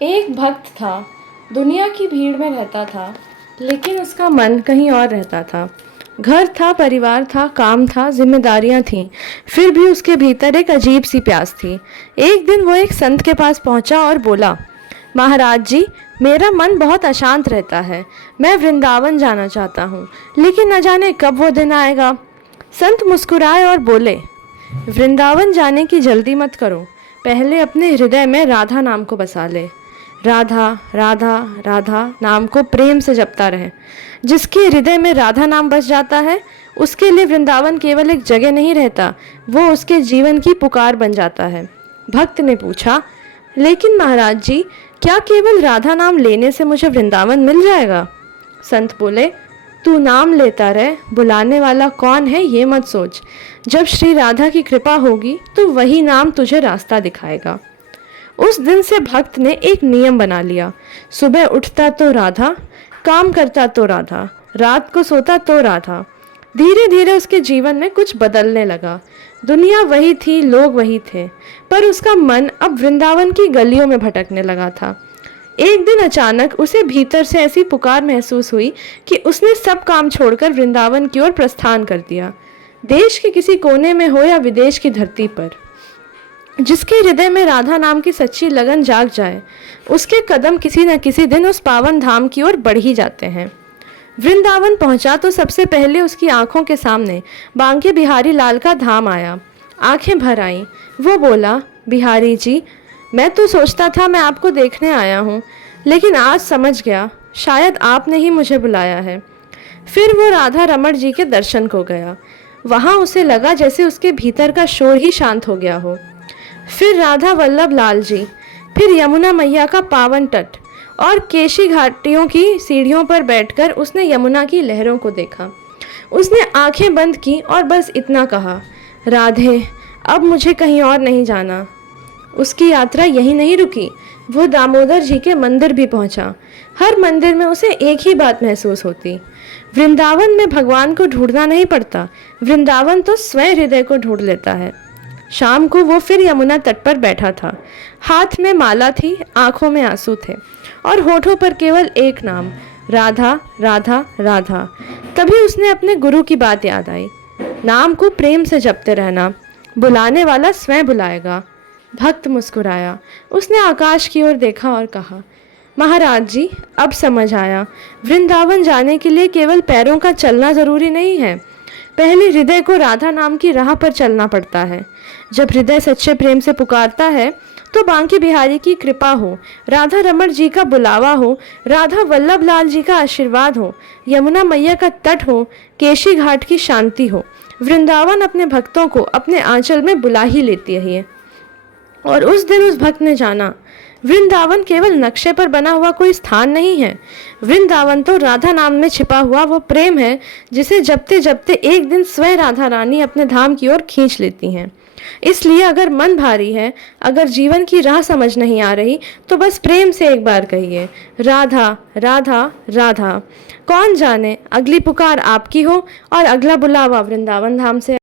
एक भक्त था, दुनिया की भीड़ में रहता था, लेकिन उसका मन कहीं और रहता था। घर था, परिवार था, काम था, जिम्मेदारियां थीं, फिर भी उसके भीतर एक अजीब सी प्यास थी। एक दिन वो एक संत के पास पहुंचा और बोला, महाराज जी, मेरा मन बहुत अशांत रहता है। मैं वृंदावन जाना चाहता हूँ, लेकिन न जाने कब वो दिन आएगा। संत मुस्कुराए और बोले, वृंदावन जाने की जल्दी मत करो, पहले अपने हृदय में राधा नाम को बसा ले। राधा राधा राधा नाम को प्रेम से जपता रहे। जिसके हृदय में राधा नाम बस जाता है, उसके लिए वृंदावन केवल एक जगह नहीं रहता, वो उसके जीवन की पुकार बन जाता है। भक्त ने पूछा, लेकिन महाराज जी, क्या केवल राधा नाम लेने से मुझे वृंदावन मिल जाएगा? संत बोले, तू नाम लेता रहे, बुलाने वाला कौन है ये मत सोच। जब श्री राधा की कृपा होगी तो वही नाम तुझे रास्ता दिखाएगा। उस दिन से भक्त ने एक नियम बना लिया। सुबह उठता तो राधा, काम करता तो राधा, रात को सोता तो राधा। धीरे धीरे उसके जीवन में कुछ बदलने लगा। दुनिया वही थी, लोग वही थे, पर उसका मन अब वृंदावन की गलियों में भटकने लगा था। एक दिन अचानक उसे भीतर से ऐसी पुकार महसूस हुई कि उसने सब काम छोड़कर वृंदावन की ओर प्रस्थान कर दिया। देश के किसी कोने में हो या विदेश की धरती पर, जिसके हृदय में राधा नाम की सच्ची लगन जाग जाए, उसके कदम किसी न किसी दिन उस पावन धाम की ओर बढ़ ही जाते हैं। वृंदावन पहुंचा तो सबसे पहले उसकी आंखों के सामने बांके बिहारी लाल का धाम आया। आंखें भर आईं। वो बोला, बिहारी जी, मैं तो सोचता था मैं आपको देखने आया हूँ, लेकिन आज समझ गया, शायद आपने ही मुझे बुलाया है। फिर वो राधा रमण जी के दर्शन को गया। वहाँ उसे लगा जैसे उसके भीतर का शोर ही शांत हो गया हो। फिर राधा वल्लभ लाल जी, फिर यमुना मैया का पावन तट और केशी घाटियों की सीढ़ियों पर बैठकर उसने यमुना की लहरों को देखा। उसने आंखें बंद की और बस इतना कहा, राधे, अब मुझे कहीं और नहीं जाना। उसकी यात्रा यहीं नहीं रुकी, वो दामोदर जी के मंदिर भी पहुंचा। हर मंदिर में उसे एक ही बात महसूस होती, वृंदावन में भगवान को ढूंढना नहीं पड़ता, वृंदावन तो स्वयं हृदय को ढूंढ लेता है। शाम को वो फिर यमुना तट पर बैठा था। हाथ में माला थी, आंखों में आंसू थे और होठों पर केवल एक नाम, राधा राधा राधा। तभी उसने अपने गुरु की बात याद आई, नाम को प्रेम से जपते रहना, बुलाने वाला स्वयं बुलाएगा। भक्त मुस्कुराया। उसने आकाश की ओर देखा और कहा, महाराज जी, अब समझ आया, वृंदावन जाने के लिए केवल पैरों का चलना जरूरी नहीं है, पहले हृदय को राधा नाम की राह पर चलना पड़ता है। जब हृदय सच्चे प्रेम से पुकारता है तो बांके बिहारी की कृपा हो, राधा रमण जी का बुलावा हो, राधा वल्लभ लाल जी का आशीर्वाद हो, यमुना मैया का तट हो, केशी घाट की शांति हो, वृंदावन अपने भक्तों को अपने आंचल में बुला ही लेती है। और उस दिन उस भक्त ने जाना, वृंदावन केवल नक्शे पर बना हुआ कोई स्थान नहीं है। वृंदावन तो राधा नाम में छिपा हुआ वो प्रेम है, जिसे जपते जपते एक दिन स्वयं राधा रानी अपने धाम की ओर खींच लेती हैं। इसलिए अगर मन भारी है, अगर जीवन की राह समझ नहीं आ रही, तो बस प्रेम से एक बार कहिए, राधा राधा राधा। कौन जाने अगली पुकार आपकी हो और अगला बुलावा वृंदावन धाम से।